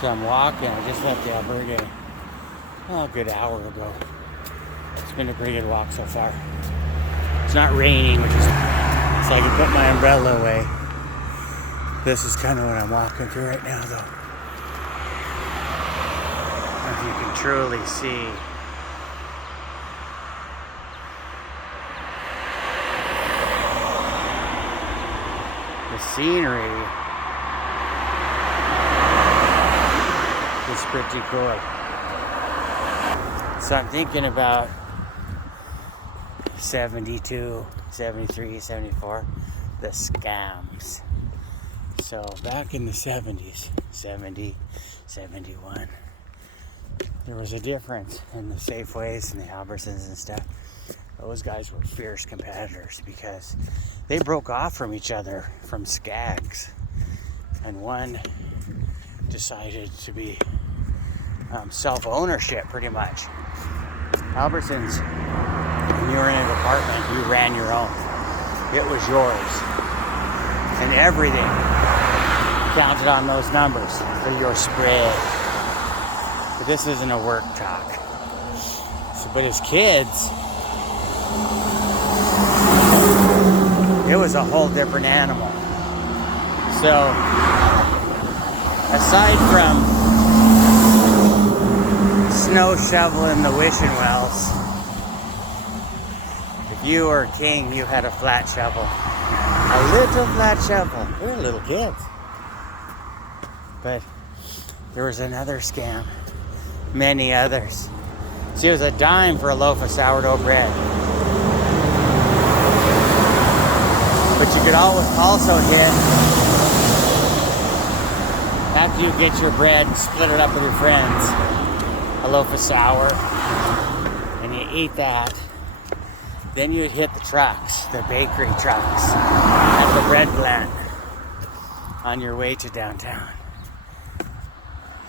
So I'm walking. I just left Alberta a good hour ago. It's been a pretty good walk so far. It's not raining, which is so I can put my umbrella away. This is kind of what I'm walking through right now, though. If you can truly see. The scenery is pretty cool. So I'm thinking about 72, 73, 74, the scams. So back in the 70s, 70, 71, there was a difference in the Safeways and the Albertsons and stuff. Those guys were fierce competitors because they broke off from each other from Skags. And one decided to be self-ownership pretty much. Albertsons, when you were in an apartment, you ran your own. It was yours. And everything counted on those numbers for your spread. But this isn't a work talk. So, but as kids, it was a whole different animal. So, aside from snow shoveling the wishing wells, if you were a king, you had a flat shovel. A little flat shovel. We were little kids. But there was another scam. Many others. See, it was a dime for a loaf of sourdough bread. But you could always also hit, after you get your bread and split it up with your friends, a loaf of sour, and you eat that. Then you would hit the trucks, the bakery trucks, at the bread plant on your way to downtown.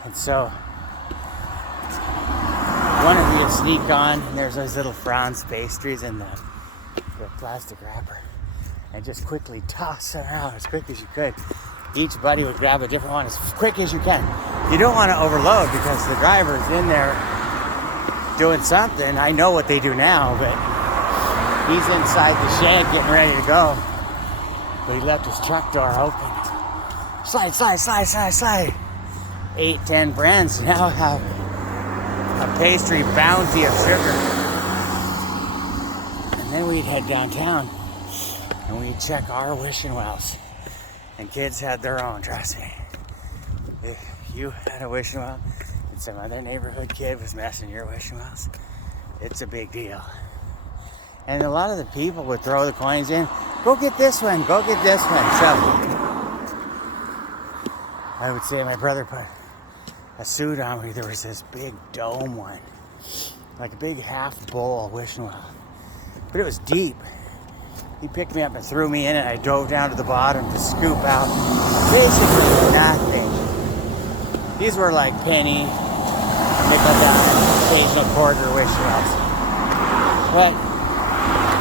And so, one of you would sneak on, and there's those little Franz pastries in the plastic wrapper, and just quickly toss them out as quick as you could. Each buddy would grab a different one as quick as you can. You don't want to overload because the driver's in there doing something. I know what they do now, but he's inside the shed getting ready to go. But he left his truck door open. Slide, slide, slide, slide, slide. 8, 10 brands now have a pastry bounty of sugar. And then we'd head downtown and we'd check our wishing wells. And kids had their own, trust me. If you had a wishing well and some other neighborhood kid was messing your wishing wells, it's a big deal. And a lot of the people would throw the coins in. Go get this one, go get this one. So I would say my brother put a suit on me. There was this big dome one, like a big half bowl wishing well. But it was deep. He picked me up and threw me in it. I dove down to the bottom to scoop out basically nothing. These were like penny, nickel dime, occasional quarter wishing wells. But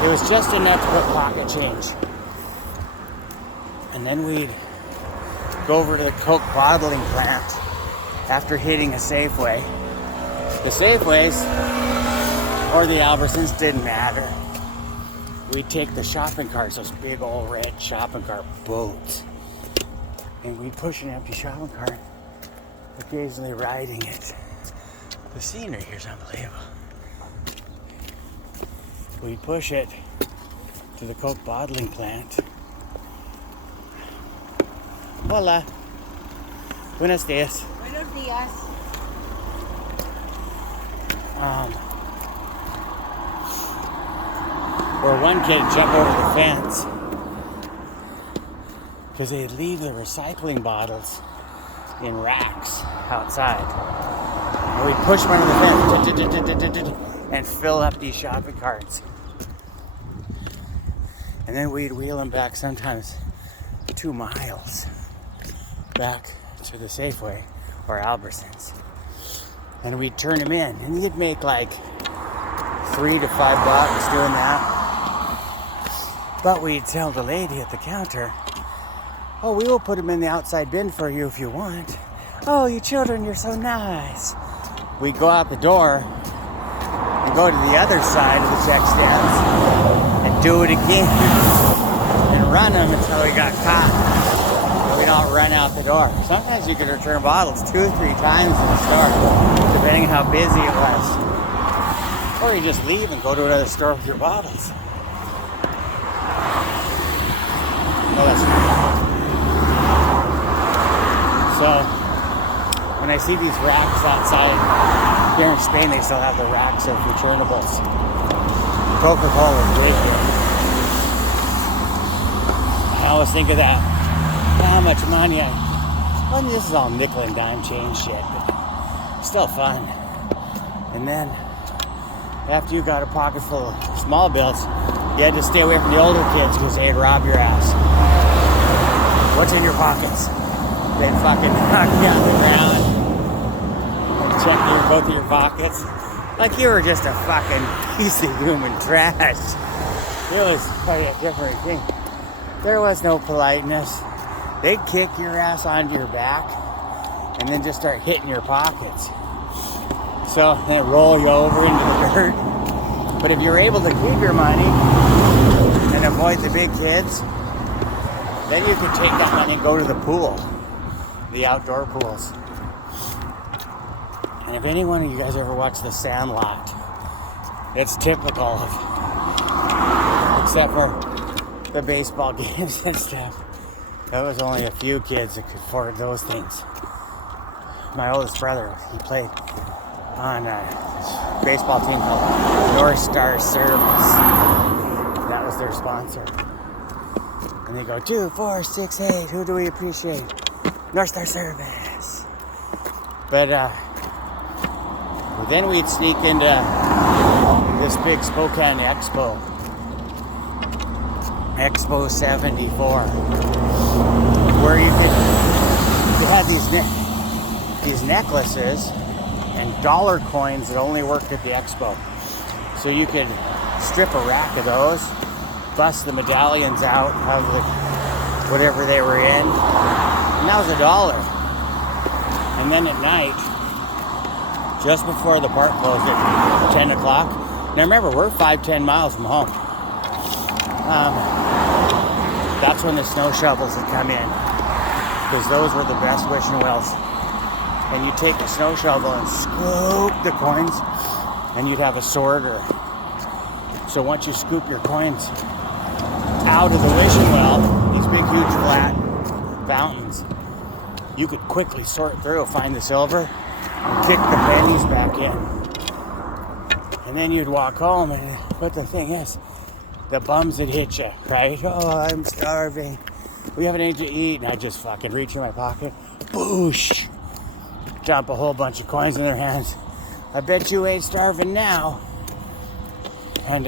it was just enough to put pocket change. And then we'd go over to the Coke bottling plant after hitting a Safeway. The Safeways or the Albertsons didn't matter. We'd take the shopping carts, those big old red shopping cart boats, and we'd push an empty shopping cart, occasionally riding it. The scenery here is unbelievable. We'd push it to the Coke bottling plant. Hola. Buenos dias. Buenos días. Or one kid jumped over the fence because they'd leave the recycling bottles in racks outside. And we'd push one of the fence and fill up these shopping carts. And then we'd wheel them back sometimes 2 miles back to the Safeway or Albertsons. And we'd turn them in. And you'd make like $3 to $5 doing that. But we'd tell the lady at the counter, oh, we will put them in the outside bin for you if you want. Oh, you children, you're so nice. We go out the door and go to the other side of the check stands and do it again and run them until we got caught. And we don't run out the door. Sometimes you can return bottles 2 or 3 times in the store, depending on how busy it was. Or you just leave and go to another store with your bottles. No, that's not. So, when I see these racks outside, here in Spain they still have the racks of returnables. Coca-Cola is great here. I always think of that. How much money well, this is all nickel and dime change shit, but still fun. And then, after you got a pocket full of small bills, you had to stay away from the older kids because they'd rob your ass. What's in your pockets? They'd fucking knock you on the ground and check both of your pockets. Like you were just a fucking piece of human trash. It was quite a different thing. There was no politeness. They'd kick your ass onto your back and then just start hitting your pockets. So they roll you over into the dirt. But if you're able to keep your money and avoid the big kids, then you could take that money and go to the pool, the outdoor pools. And if any one of you guys ever watched The Sandlot, it's typical of, except for the baseball games and stuff. There was only a few kids that could afford those things. My oldest brother, he played on a baseball team called North Star Service. That was their sponsor. And they go 2, 4, 6, 8. Who do we appreciate? North Star Service. But then we'd sneak into this big Spokane Expo. Expo 74. Where they had these necklaces and dollar coins that only worked at the expo. So you could strip a rack of those, bust the medallions out of whatever they were in, and that was $1. And then at night, just before the park closed at 10 o'clock, now remember, we're 5-10 miles from home. That's when the snow shovels would come in, because those were the best wishing wells. And you'd take the snow shovel and scoop the coins, and you'd have a sorter. So once you scoop your coins out of the wishing well, these big, huge, flat fountains, you could quickly sort through, find the silver, and kick the pennies back in. And then you'd walk home, but the thing is, the bums would hit you, right? Oh, I'm starving. We haven't anything to eat. And I just fucking reach in my pocket, boosh, dump a whole bunch of coins in their hands. I bet you ain't starving now. And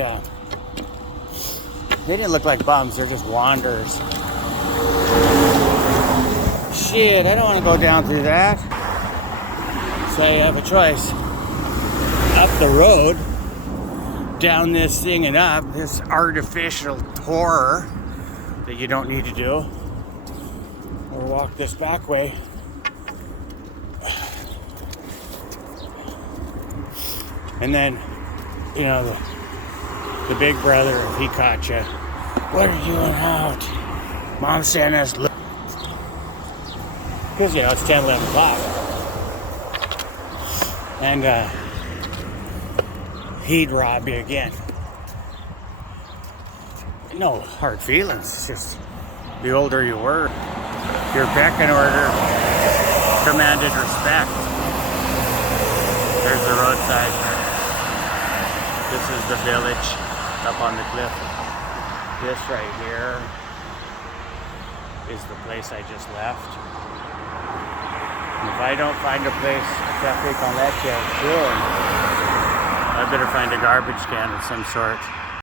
they didn't look like bums. They're just wanderers. Shit, I don't want to go down through that. So you have a choice. Up the road, down this thing and up, this artificial horror that you don't need to do, or walk this back way. And then, you know, the big brother, if he caught you, what are you doing out? Mom sent us. Because, you know, it's 10, 11 o'clock. And he'd rob you again. No hard feelings. It's just the older you were, your pecking order commanded respect. There's the roadside. This is the village up on the cliff. This right here is the place I just left. And if I don't find a place, a cafe con leche soon, I better find a garbage can of some sort.